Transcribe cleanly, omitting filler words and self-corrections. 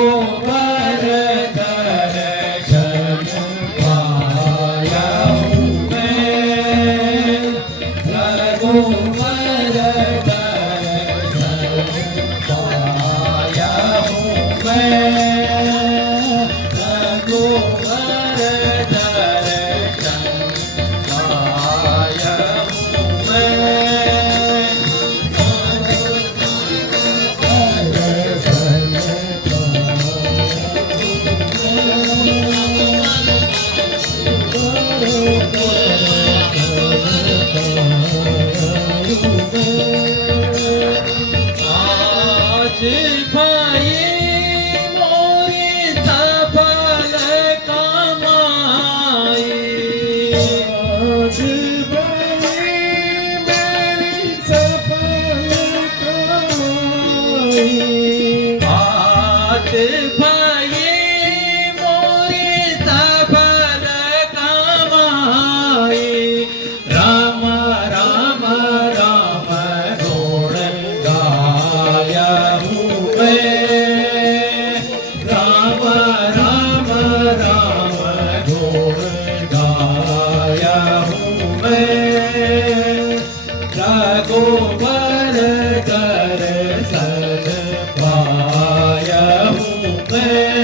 रघुवर दर्शन पाया हूँ मैं, रघुवर दर्शन पाया हूँ मैं, रघुवर दर्शन पाया हूँ मैं। आज भाई मोरी सफल कमाई, आज भाई मेरी सफल कमाई, आज भाई मोरी सफल कमाई, राम राम राम गुण गाया हूँ मैं, राम राम राम गुण गाया हूँ मैं, रघुवर दर्शन पाया हूँ मैं।